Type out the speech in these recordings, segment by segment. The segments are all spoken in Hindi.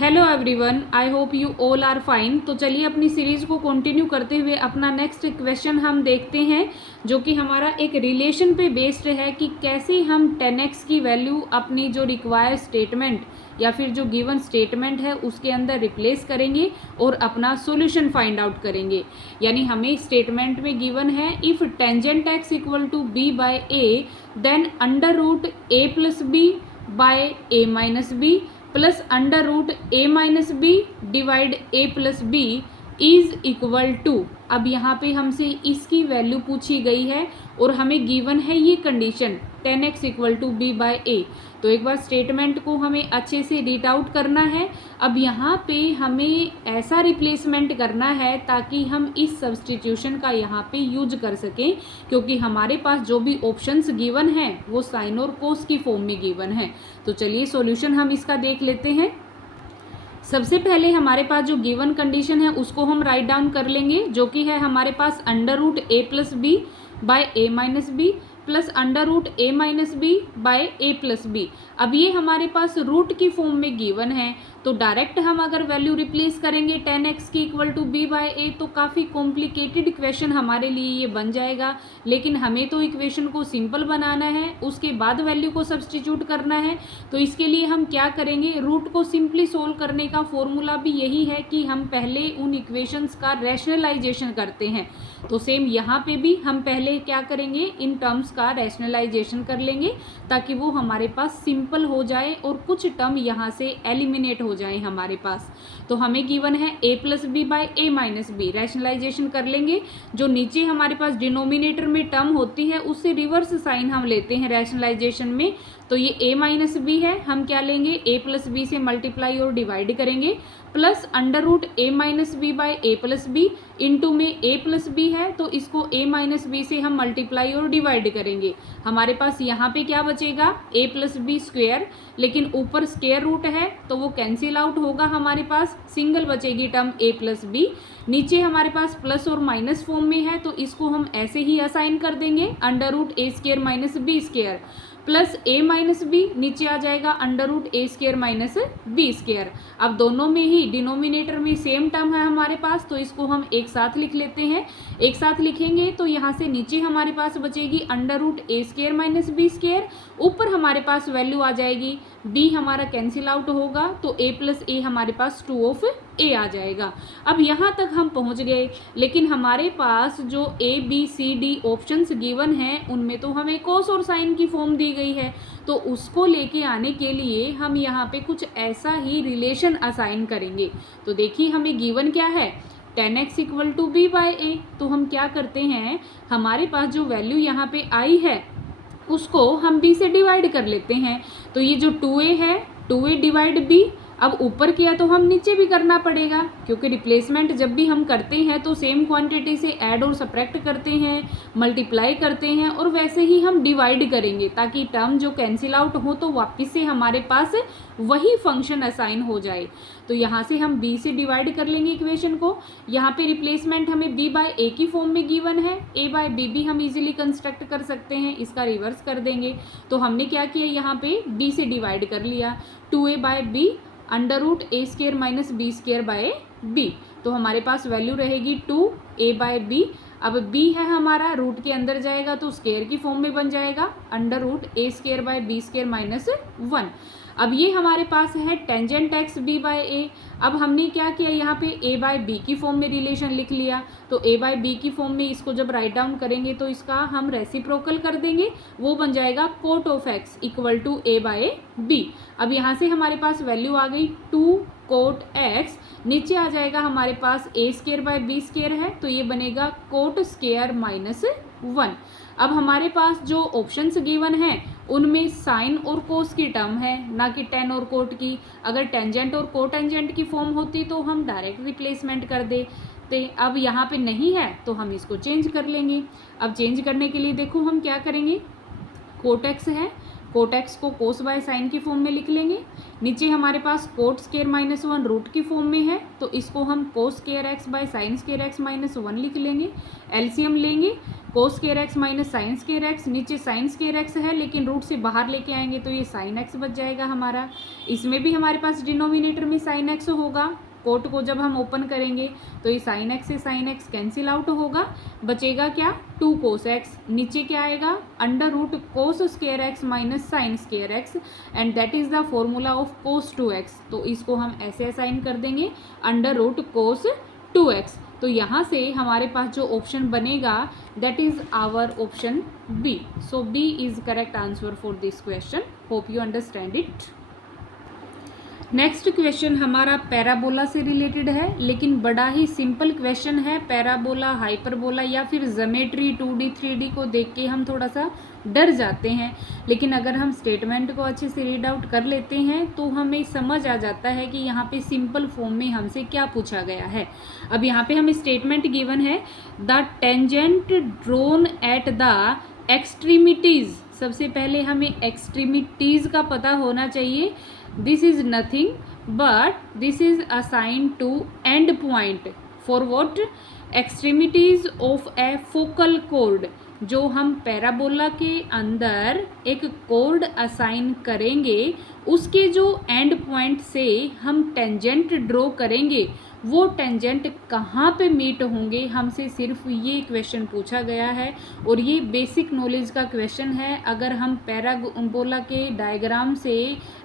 Hello everyone, I hope you all are fine. तो चलिए अपनी सीरीज को कंटिन्यू करते हुए अपना नेक्स्ट क्वेश्चन हम देखते हैं, जो कि हमारा एक रिलेशन पे बेस्ड है कि कैसे हम 10x की वैल्यू अपनी जो रिक्वायर्ड स्टेटमेंट या फिर जो गिवन स्टेटमेंट है उसके अंदर रिप्लेस करेंगे और अपना सॉल्यूशन फाइंड आउट करेंगे। यानी हमें स्टेटमेंट में गिवन है if tangent x equal to b by a then under root a plus b by a minus b plus under root a minus b divide a plus b is equal to. अब यहाँ पे हमसे इसकी वैल्यू पूछी गई है और हमें गिवन है ये condition 10x equal to b by a. तो एक बार स्टेटमेंट को हमें अच्छे से रीड आउट करना है। अब यहाँ पे हमें ऐसा रिप्लेसमेंट करना है ताकि हम इस सब्सटीट्यूशन का यहाँ पे यूज कर सकें, क्योंकि हमारे पास जो भी ऑप्शंस गिवन हैं वो साइन और कोस की फॉर्म में गिवन है। तो चलिए सॉल्यूशन हम इसका देख लेते हैं। सबसे पहले हमारे पास जो गिवन कंडीशन है उसको हम राइट डाउन कर लेंगे, जो कि है हमारे पास under root a plus b by a minus b plus under root a minus b by a plus b. अब ये हमारे पास रूट की फॉर्म में गिवन है, तो डायरेक्ट हम अगर वैल्यू रिप्लेस करेंगे 10x की equal to b by a तो काफ़ी कॉम्प्लिकेटेड इक्वेशन हमारे लिए ये बन जाएगा। लेकिन हमें तो इक्वेशन को सिंपल बनाना है, उसके बाद वैल्यू को सब्सटीट्यूट करना है। तो इसके लिए हम क्या करेंगे, रूट को सिंपली सोल्व करने का फॉर्मूला भी यही है कि हम पहले उन इक्वेशंस का रैशनलाइजेशन करते हैं। तो सेम यहाँ पे भी हम पहले क्या करेंगे, इन टर्म्स का रैशनलाइजेशन कर लेंगे ताकि वो हमारे पास सिंपल हो जाए और कुछ टर्म यहाँ से एलिमिनेट हो जाए हमारे पास। तो हमें गिवन है a plus b by a minus b, rationalization कर लेंगे। जो नीचे हमारे पास डिनोमिनेटर में टर्म होती है उससे रिवर्स साइन हम लेते हैं रैशनलाइजेशन में। तो ये a माइनस बी है, हम क्या लेंगे a प्लस बी से मल्टीप्लाई और डिवाइड करेंगे plus under root a minus b by a plus b into में a प्लस बी है तो इसको a माइनस बी से हम मल्टीप्लाई और डिवाइड करेंगे। हमारे पास यहाँ पे क्या बचेगा, a प्लस बी स्क्वेयर, लेकिन ऊपर स्क्वेयर रूट है तो वो कैंसिल आउट होगा, हमारे पास सिंगल बचेगी टर्म a प्लस बी। नीचे हमारे पास प्लस और माइनस फॉर्म में है तो इसको हम ऐसे ही असाइन कर देंगे, under root a square minus b square plus a minus b, नीचे आ जाएगा under root a square minus b square. अब दोनों में ही डिनोमिनेटर में सेम टर्म है हमारे पास तो इसको हम एक साथ लिख लेते हैं। एक साथ लिखेंगे तो यहाँ से नीचे हमारे पास बचेगी under root a square minus b square, ऊपर हमारे पास वैल्यू आ जाएगी b हमारा कैंसिल आउट होगा तो a प्लस ए हमारे पास 2 ऑफ a आ जाएगा। अब यहाँ तक हम पहुँच गए, लेकिन हमारे पास जो a b c d options given हैं उनमें तो हमें कोस और साइन की फॉर्म दी गई है। तो उसको लेके आने के लिए हम यहाँ पे कुछ ऐसा ही रिलेशन असाइन करेंगे। तो देखिए हमें गिवन क्या है, 10x equal to b by a. तो हम क्या करते हैं, हमारे पास जो वैल्यू यहाँ पे आई है उसको हम b से डिवाइड कर लेते हैं। तो ये जो 2a है 2a डिवाइड b, अब ऊपर किया तो हम नीचे भी करना पड़ेगा, क्योंकि रिप्लेसमेंट जब भी हम करते हैं तो सेम क्वांटिटी से ऐड और सब्ट्रैक्ट करते हैं, मल्टीप्लाई करते हैं और वैसे ही हम डिवाइड करेंगे ताकि टर्म जो कैंसिल आउट हो तो वापस से हमारे पास वही फंक्शन असाइन हो जाए। तो यहाँ से हम b से डिवाइड कर लेंगे इक्वेशन को। यहाँ पे रिप्लेसमेंट हमें b बाय ए की फॉर्म में गिवन है, a बाय बी भी हम इजीली कंस्ट्रक्ट कर सकते हैं, इसका रिवर्स कर देंगे। तो हमने क्या किया, यहाँ पे b से डिवाइड कर लिया, 2a by b under root a square minus b square by b. तो हमारे पास वैल्यू रहेगी 2a बाय बी। अब b है हमारा, रूट के अंदर जाएगा तो स्क्वेयर की फॉर्म में बन जाएगा under root a square by b square minus 1। अब ये हमारे पास है tangent x b by a. अब हमने क्या किया, यहाँ पे a बाय बी की फॉर्म में रिलेशन लिख लिया। तो a बाय बी की फॉर्म में इसको जब राइट डाउन करेंगे तो इसका हम रेसिप्रोकल कर देंगे, वो बन जाएगा cot of x equal to a by b. अब यहाँ से हमारे पास वैल्यू आ गई 2 कोट एक्स, नीचे आ जाएगा हमारे पास a square by b square है तो ये बनेगा कोट स्क्वेयर माइनस 1। अब हमारे पास जो ऑप्शंस गिवन हैं उनमें साइन और कोस की टर्म है, ना कि टेन और कोट की। अगर टेंजेंट और कोटेंजेंट की फॉर्म होती तो हम डायरेक्ट रिप्लेसमेंट कर देते। अब यहाँ पे नहीं है तो हम इसको चेंज कर लेंगे। अब चेंज करने के लिए देखो हम क्या करेंगे, कोट एक्स है कोट एक्स को कोस बाय साइन की फॉर्म में लिख लेंगे। नीचे हमारे पास कोट स्केयर माइनस 1 रूट की फॉर्म में है, तो इसको हम कोस square x by sine square x minus 1 लिख लेंगे। एलसीएम लेंगे, कोस square x minus sine square x, नीचे साइन स्केयर एक्स है लेकिन रूट से बाहर लेके आएंगे तो ये साइन एक्स बच जाएगा हमारा। इसमें भी हमारे पास डिनोमिनेटर में साइन एक्स होगा, कोट को जब हम ओपन करेंगे तो ये साइन एक्स से साइन एक्स कैंसिल आउट होगा, बचेगा क्या 2 कोस एक्स। नीचे क्या आएगा under root cos square x minus sine square x and that is the formula of cos 2x। तो इसको हम ऐसे असाइन कर देंगे अंडर रूट कोस 2x। तो यहाँ से हमारे पास जो ऑप्शन बनेगा that is our option B. So B is correct answer for this question. Hope you understand it. Next question हमारा पैराबोला से रिलेटेड है, लेकिन बड़ा ही सिंपल क्वेश्चन है। पैराबोला, हाइपरबोला या फिर ज्योमेट्री 2D 3D को देख के हम थोड़ा सा डर जाते हैं, लेकिन अगर हम स्टेटमेंट को अच्छे से रीड आउट कर लेते हैं तो हमें समझ आ जाता है कि यहाँ पे सिंपल फॉर्म में हमसे क्या पूछा गया है। अब यहाँ पे हमें स्टेटमेंट गिवन है, the tangent drone at the extremities. सबसे पहले हमें एक्सट्रीमिटीज़ का पता होना चाहिए। This is nothing but this is assigned to end point for what? Extremities of a focal chord। जो हम पैराबोला के अंदर एक कोड असाइन करेंगे उसके जो एंड पॉइंट से हम टेंजेंट ड्रॉ करेंगे वो टेंजेंट कहाँ पे मीट होंगे, हमसे सिर्फ ये क्वेश्चन पूछा गया है और ये बेसिक नॉलेज का क्वेश्चन है। अगर हम पैराबोला के डायग्राम से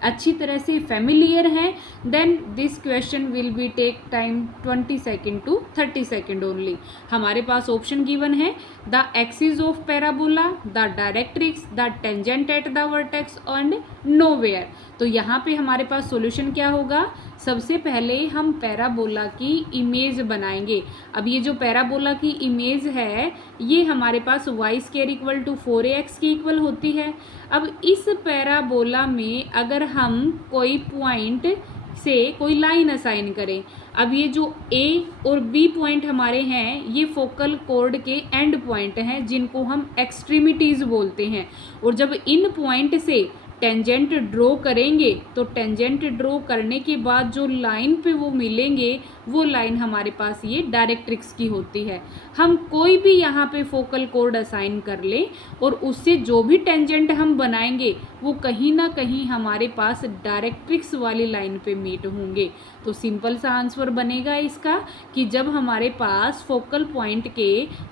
अच्छी तरह से फेमिलियर हैं then this question will be take time 20 second to 30 second only. हमारे पास ऑप्शन गिवन है the axis of parabola, the directrix, the tangent at the vertex and nowhere. तो यहाँ पे हमारे पास सॉल्यूशन क्या होगा, सबसे पहले हम पैराबोला की इमेज बनाएंगे। अब ये जो पैराबोला की इमेज है ये हमारे पास y square equal to 4ax की इक्वल होती है। अब इस पैराबोला में अगर हम कोई पॉइंट से कोई लाइन असाइन करें, अब ये जो A और B पॉइंट हमारे हैं ये फोकल कॉर्ड के एंड पॉइंट हैं जिनको हम एक्सट्रीमिटीज़ बोलते हैं। और जब इन पॉइंट से टेंजेंट ड्रॉ करेंगे तो टेंजेंट ड्रॉ करने के बाद जो लाइन पे वो मिलेंगे वो लाइन हमारे पास ये डायरेक्ट्रिक्स की होती है। हम कोई भी यहाँ पे फोकल कॉर्ड असाइन कर लें और उससे जो भी टेंजेंट हम बनाएंगे वो कहीं ना कहीं हमारे पास डायरेक्ट्रिक्स वाली लाइन पे मीट होंगे। तो सिंपल सा आंसर बनेगा इसका कि जब हमारे पास फोकल पॉइंट के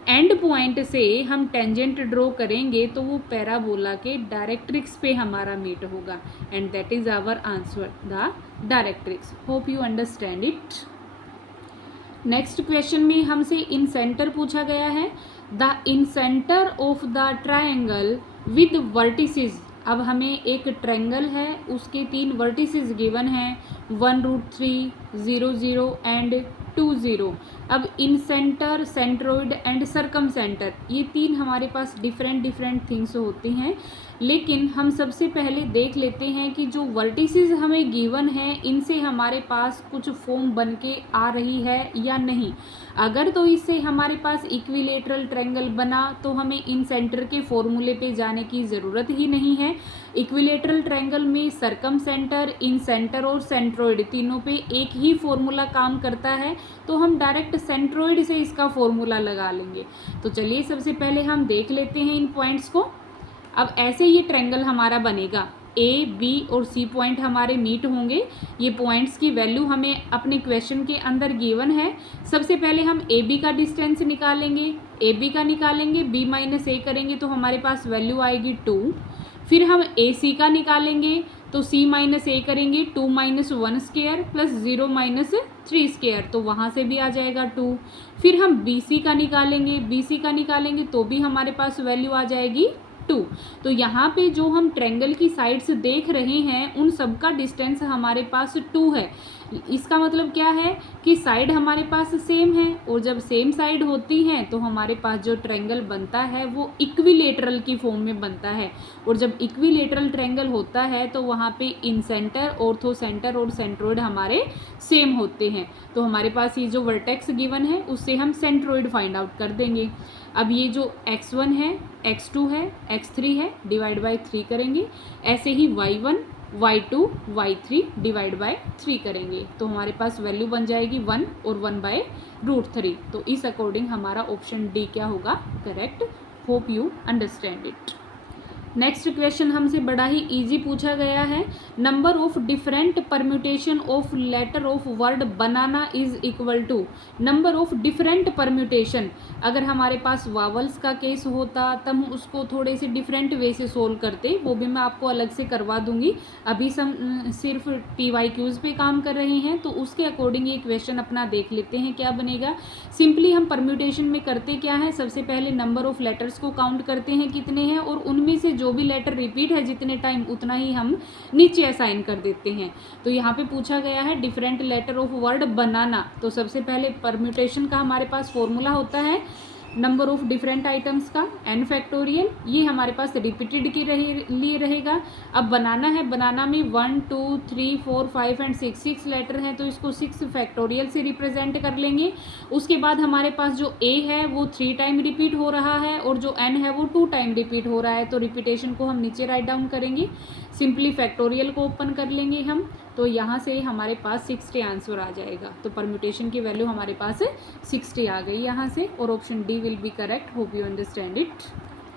एंड पॉइंट से हम टेंजेंट ड्रॉ करेंगे तो वो पैराबोला के डायरेक्ट्रिक्स पे हमारा मीट होगा and that is our answer the directrix. Hope you understand it. Next question में हमसे इन सेंटर पूछा गया है, the incentre of the triangle with vertices. अब हमें एक ट्रायंगल है उसके 3 वर्टिसेस गिवन हैं 1√3, 0, 0 एंड 2, 0। अब इन सेंटर, सेंट्रोइड एंड सरकम सेंटर ये 3 हमारे पास डिफरेंट थिंग्स होती हैं, लेकिन हम सबसे पहले देख लेते हैं कि जो वर्टिसेस हमें गिवन है इनसे हमारे पास कुछ फॉर्म बन के आ रही है या नहीं। अगर तो इससे हमारे पास इक्विलेटरल ट्रायंगल बना तो हमें इन सेंटर के फॉर्मूले पे जाने की ज़रूरत ही नहीं है। इक्विलेटरल ट्रायंगल में सरकम सेंटर, इन सेंटर और सेंट्रोइड तीनों पे एक ही फॉर्मूला काम करता है, तो हम डायरेक्ट सेंट्रोइड से इसका फॉर्मूला लगा लेंगे। तो चलिए सबसे पहले हम देख लेते हैं इन पॉइंट्स को। अब ऐसे ये ट्रायंगल हमारा बनेगा, A, B और C पॉइंट हमारे मीट होंगे। ये पॉइंट्स की वैल्यू हमें अपने क्वेश्चन के अंदर गिवन है। सबसे पहले हम AB का डिस्टेंस निकालेंगे, AB का निकालेंगे, B माइनस A करेंगे तो हमारे पास वैल्यू आएगी 2। फिर हम AC का निकालेंगे तो C माइनस A करेंगे 2 minus 1 square plus 0 minus 3 square, तो वहाँ से भी आ जाएगा 2। फिर हम BC का निकालेंगे तो भी हमारे पास वैल्यू आ जाएगी 2। तो यहाँ पे जो हम ट्रायंगल की साइड्स देख रहे हैं उन सब का डिस्टेंस हमारे पास 2 है। इसका मतलब क्या है कि साइड हमारे पास सेम है और जब सेम साइड होती हैं तो हमारे पास जो ट्रायंगल बनता है वो इक्विलेटरल की फॉर्म में बनता है। और जब इक्विलेटरल ट्रायंगल होता है तो वहाँ पे इन सेंटर, ऑर्थो सेंटर और सेंट्रोइड हमारे सेम होते हैं। तो हमारे पास ये जो वर्टेक्स गिवन है उससे हम सेंट्रोइड फाइंड आउट कर देंगे। अब ये जो x1 है, x2 है, x3 है, डिवाइड बाय 3 करेंगे। ऐसे ही y1, y2, y3 divide by 3 करेंगे, तो हमारे पास वैल्यू बन जाएगी 1 और 1/√3। तो इस अकॉर्डिंग हमारा ऑप्शन डी क्या होगा, correct. Hope you understand it. Next question हमसे बड़ा ही इजी पूछा गया है। Number of different permutation of letter of word banana is equal to number of different permutation. अगर हमारे पास वावल्स का केस होता तब हम उसको थोड़े से डिफरेंट वे से सोल्व करते, वो भी मैं आपको अलग से करवा दूंगी। अभी हम सिर्फ PYQs पे काम कर रहे हैं, तो उसके अकॉर्डिंग ये क्वेश्चन अपना देख लेते हैं क्या बनेगा। सिंपली हम परम्यूटेशन में करते क्या है, सबसे पहले नंबर ऑफ लेटर्स को काउंट करते हैं कितने हैं, और उनमें से जो भी लेटर रिपीट है जितने टाइम उतना ही हम नीचे असाइन कर देते हैं। तो यहाँ पे पूछा गया है डिफरेंट लेटर ऑफ वर्ड बनाना, तो सबसे पहले परम्यूटेशन का हमारे पास फॉर्मूला होता है नंबर ऑफ डिफरेंट आइटम्स का n फैक्टोरियल, ये हमारे पास रिपीटेड के लिए रहेगा। अब बनाना है, बनाना में 1 2 3 4 5 एंड 6 लेटर हैं, तो इसको 6 फैक्टोरियल से रिप्रेजेंट कर लेंगे। उसके बाद हमारे पास जो a है वो 3 टाइम रिपीट हो रहा है और जो n है वो 2 टाइम रिपीट हो रहा है, तो रिपीटेशन को हम नीचे राइट डाउन करेंगे। सिंपली फैक्टोरियल को ओपन कर लेंगे हम, तो यहाँ से हमारे पास 60 आंसर आ जाएगा। तो परम्यूटेशन की वैल्यू हमारे पास 60 आ गई यहाँ से, और option D will be correct. Hope you understand it.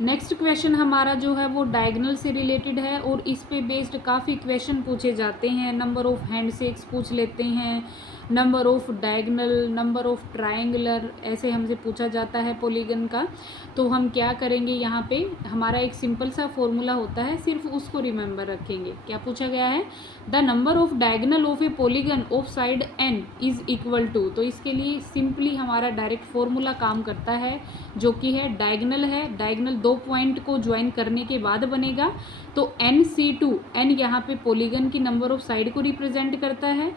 Next question हमारा जो है वो डायगोनल से रिलेटेड है, और इस पे बेस्ड काफ़ी क्वेश्चन पूछे जाते हैं। नंबर ऑफ हैंडशेक्स पूछ लेते हैं, number of diagonal, number of triangular, ऐसे हमसे पूछा जाता है पॉलीगन का। तो हम क्या करेंगे, यहाँ पे हमारा एक सिंपल सा फॉर्मूला होता है, सिर्फ उसको रिमेंबर रखेंगे। क्या पूछा गया है, the number of diagonal of a polygon of side n is equal to. तो इसके लिए सिंपली हमारा डायरेक्ट फॉर्मूला काम करता है, जो कि है डायगोनल है, डायगोनल 2 पॉइंट को ज्वाइन करने के बाद बनेगा। तो NC2, n यहाँ पे पॉलीगन की नंबर ऑफ साइड को रिप्रेजेंट करता है,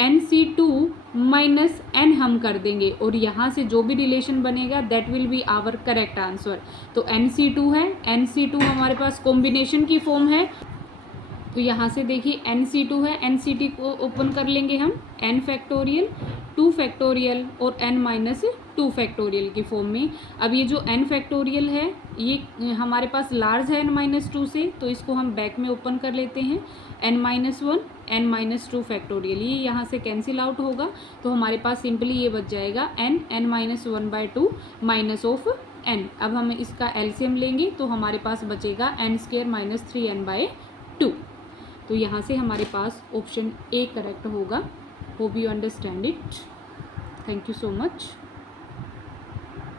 NC2 माइनस n हम कर देंगे, और यहाँ से जो भी रिलेशन बनेगा that will be our correct answer. तो NC2 है, NC2 हमारे पास कॉम्बिनेशन की फॉर्म है, तो यहाँ से देखिए NC2 है, NCT को ओपन कर लेंगे हम, n फैक्टोरियल, 2 फैक्टोरियल और n माइनस 2 फैक्टोरियल की फॉर्म में। अब ये जो n फैक्टोरियल है ये हमारे पास लार्ज है n माइनस 2 से, तो इसको हम बैक में ओपन कर लेते हैं, n minus 1, n minus 2 factorial, ये यहाँ से कैंसिल आउट होगा। तो हमारे पास सिंपली ये बच जाएगा n minus 1/2 minus of n। अब हम इसका एलसीएम लेंगे तो हमारे पास बचेगा n² माइनस 3n/2। तो यहाँ से हमारे पास ऑप्शन ए करेक्ट होगा। Hope you understand it. Thank you so much.